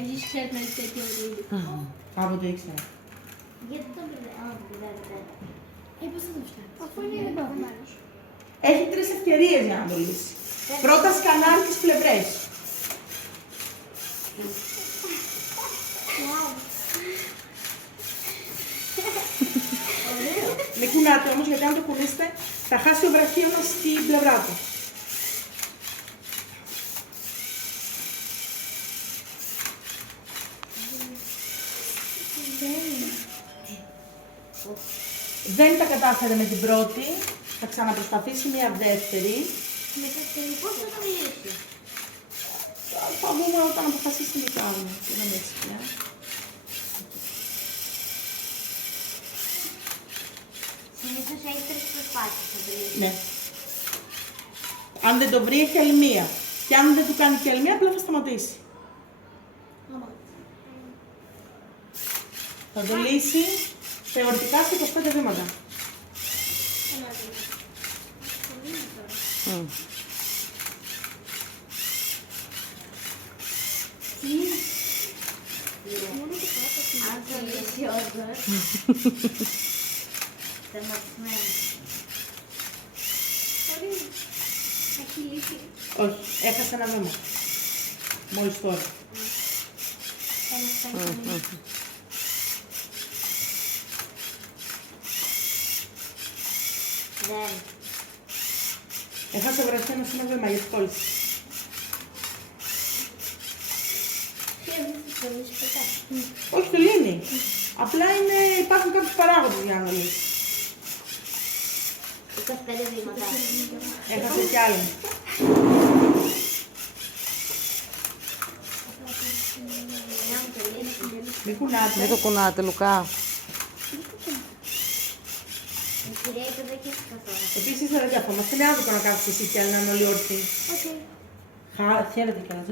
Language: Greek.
Εσείς ξέρετε να τέτοιο υλικό. Από το ήξερα. Γιατί το μπερδεύετε. Πώς θα το φτιάξεις. Αφού είναι εδώ. Έχει 3 ευκαιρίες για να το λύσει. Πρώτα σκανάρει τις πλευρές. Μην κουνάτε όμως, γιατί αν το κουνήσετε θα χάσει ο βραχίωνας στην πλευρά του. Δεν τα κατάφερε με την πρώτη, θα ξαναπροσπαθήσει μια δεύτερη. Με το τελικό θα το λύσει. Θα δούμε όταν αποφασίσει τι κάνουμε. Δεν έτσι πια. Συνήθως έχει 3 προσπάθειες να το λύσει. Ναι. Αν δεν το βρει, έχει άλλη μία. Και αν δεν του κάνει και άλλη μία, απλά θα σταματήσει. Θα το λύσει θεωρητικά σε 25 βήματα. Αν το λύσει όντως. Σταματισμένο. Έχει λύσει. Όχι, έχασε ένα βήμα. Μόλις τώρα. Δεν. Έχασε ο βραχίωνας ένα βήμα, γιατί κόλλησε. Όχι, το λύνει. Απλά υπάρχουν κάποιοι παράγοντες για να το λύσει. 25 βήματα. Έχασε κι άλλο. Να μου το λύσει. Μην κουνάτε. Μην το κουνάτε, Λουκά. Η κυρία είπε δεν έχει καθόλου. Επίσης δεν διαφωνώ. Είναι άδικο να κάθεσαι εσύ και άλλοι να είναι όλοι όρθιοι. Χαίρετε κιόλας.